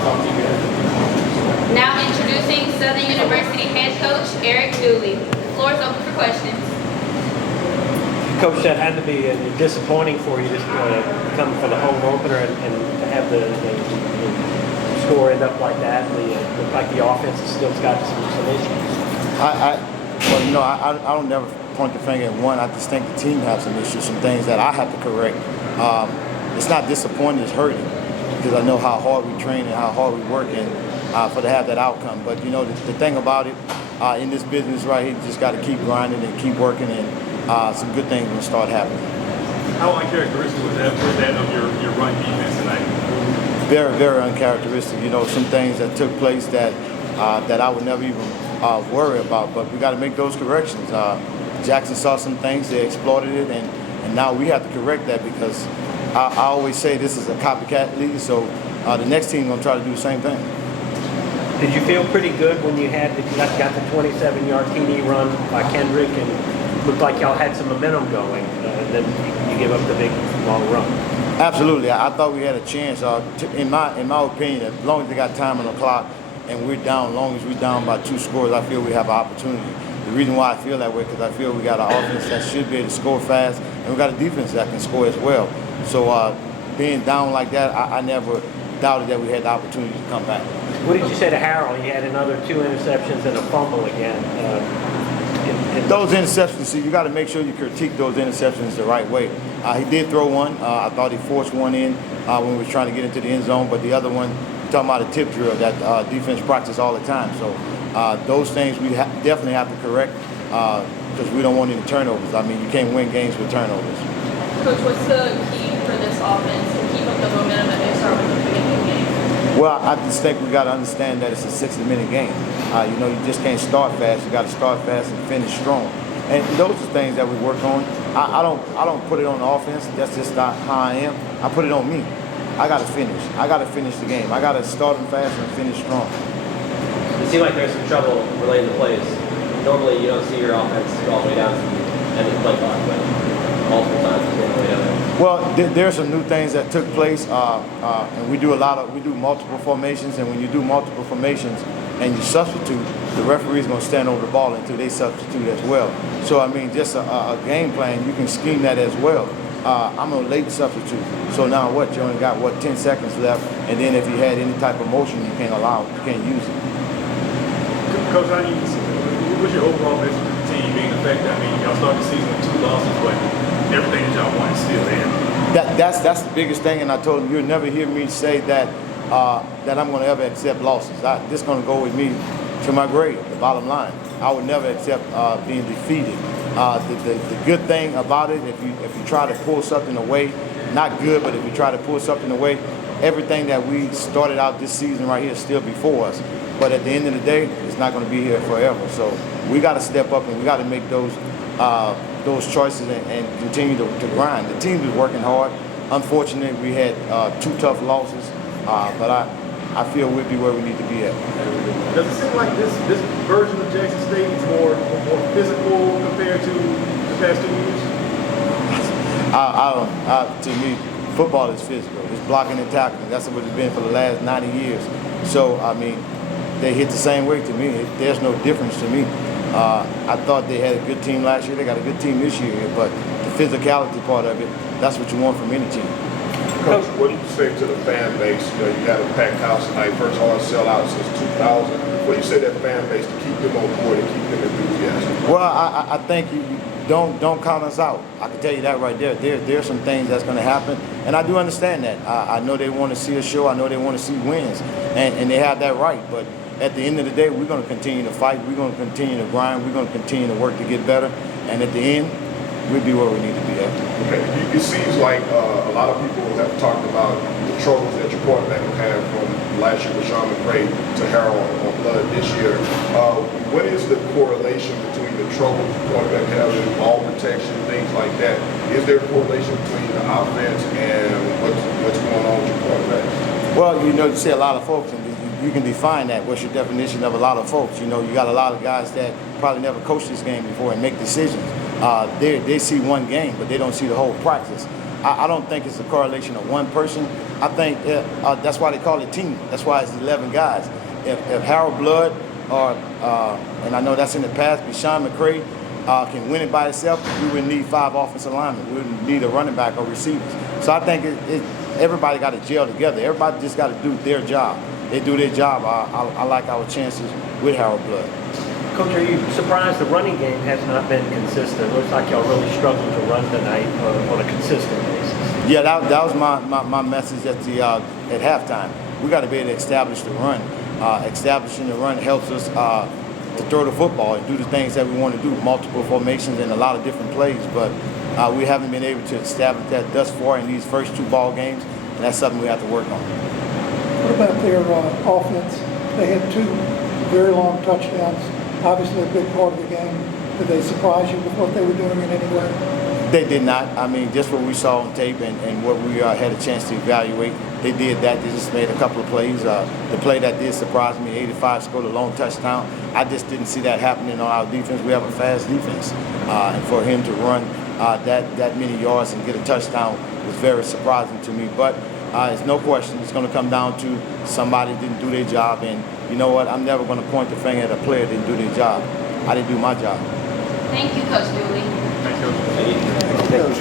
talk to you guys. Now introducing Southern University head coach Eric Dooley. The floor is open for questions. Coach, that had to be disappointing for you to come for the home opener and to have the score end up like that. Looked like the offense has still got some issues. I don't never point the finger at one. I just think the team has some issues, some things that I have to correct. It's not disappointing, it's hurting because I know how hard we train and how hard we work for to have that outcome. But you know, the thing about it in this business right here, you just got to keep grinding and keep working, and some good things will start happening. How uncharacteristic was that of your run defense tonight? Very, very uncharacteristic. You know, some things that took place that I would never even worry about. But we got to make those corrections. Jackson saw some things, they exploited it, and now we have to correct that because I always say this is a copycat league. So the next team gonna try to do the same thing. Did you feel pretty good when you got the 27-yard TD run by Kendrick and looked like y'all had some momentum going, and then you give up the big long run? Absolutely. I thought we had a chance. In my opinion, as long as they got time on the clock and we're down, as long as we're down by 2 scores, I feel we have an opportunity. The reason why I feel that way because I feel we got an offense that should be able to score fast, and we got a defense that can score as well. So being down like that, I never doubted that we had the opportunity to come back. What did you say to Harold? He had another 2 interceptions and a fumble again. Those interceptions, see, you got to make sure you critique those interceptions the right way. He did throw one. I thought he forced one in when we were trying to get into the end zone, but the other one, talking about a tip drill that defense practice all the time. So those things we definitely have to correct because we don't want any turnovers. I mean, you can't win games with turnovers. Coach, what's the key for this offense to keep up the momentum that they start with the beginning of the game? Well, I just think we got to understand that it's a 60-minute game. You know, you just can't start fast. You got to start fast and finish strong. And those are things that we work on. I don't put it on the offense. That's just not how I am. I put it on me. I got to finish. I got to finish the game. I got to start them fast and finish strong. It seemed like there's some trouble relating the plays. Normally, you don't see your offense go all the way down to the end of the play clock, but multiple times it's going all the way down there. Well, there's some new things that took place, and we do multiple formations, and when you do multiple formations and you substitute, the referee's going to stand over the ball until they substitute as well. So, I mean, just a game plan, you can scheme that as well. I'm a late substitute, so now what? You only got, 10 seconds left, and then if you had any type of motion, you can't use it. Coach, what's your overall message to the team being affected? I mean, y'all start the season with 2 losses, but everything that y'all want is still there. That's the biggest thing, and I told him you'll never hear me say that I'm going to ever accept losses. This is going to go with me to my grave. The bottom line, I would never accept being defeated. The good thing about it, if you try to pull something away, not good, but if you try to pull something away, everything that we started out this season right here is still before us. But at the end of the day, it's not going to be here forever. So we got to step up and we got to make those choices and continue to grind. The team is working hard. Unfortunately, we had 2 tough losses, but I feel we'll be where we need to be at. Does it seem like this version of Jackson State is more physical compared to the past 2 years? To me, football is physical. It's blocking and tackling. That's what it's been for the last 90 years. So, I mean, they hit the same way to me. There's no difference to me. I thought they had a good team last year. They got a good team this year. But the physicality part of it, that's what you want from any team. Coach, what do you say to the fan base? You know, you had a packed house tonight, first hard sellout since 2000. What do you say to that fan base to keep them on board and keep them enthusiastic? Well, I think you don't count us out. I can tell you that right there. There's some things that's going to happen, and I do understand that. I know they want to see a show. I know they want to see wins, and they have that right. But at the end of the day, we're going to continue to fight. We're going to continue to grind. We're going to continue to work to get better, and at the end, we'll be where we need to be at. Okay. It seems like a lot of people have talked about the troubles that your quarterback will have from last year with Sean McRae to Harold on Blood this year. What is the correlation between the trouble the quarterback has with ball protection, things like that? Is there a correlation between the offense and what's going on with your quarterback? Well, you know, you see a lot of folks, and you can define that. What's your definition of a lot of folks? You know, you got a lot of guys that probably never coached this game before and make decisions. They see one game, but they don't see the whole practice. I don't think it's a correlation of one person. I think that's why they call it team. That's why it's 11 guys. If Harold Blood or and I know that's in the past, but Sean McCray can win it by itself, we would need 5 offensive linemen. We would need a running back or receivers. So I think everybody got to gel together. Everybody just got to do their job. They do their job. I like our chances with Harold Blood. Coach, are you surprised the running game has not been consistent? Looks like y'all really struggled to run tonight on a consistent basis. Yeah, that was my message at halftime. We got to be able to establish the run. Establishing the run helps us to throw the football and do the things that we want to do, multiple formations and a lot of different plays. But we haven't been able to establish that thus far in these first 2 ball games, and that's something we have to work on. What about their offense? They had 2 very long touchdowns. Obviously a big part of the game. Did they surprise you with what they were doing in any way? They did not. I mean, just what we saw on tape and what we had a chance to evaluate, they did that. They just made a couple of plays. The play that did surprise me, 85 scored a long touchdown. I just didn't see that happening on our defense. We have a fast defense. And for him to run that many yards and get a touchdown was very surprising to me. But it's no question. It's going to come down to somebody didn't do their job. And you know what? I'm never going to point the finger at a player that didn't do their job. I didn't do my job. Thank you, Coach Dooley. Thank you. Thank you. Coach.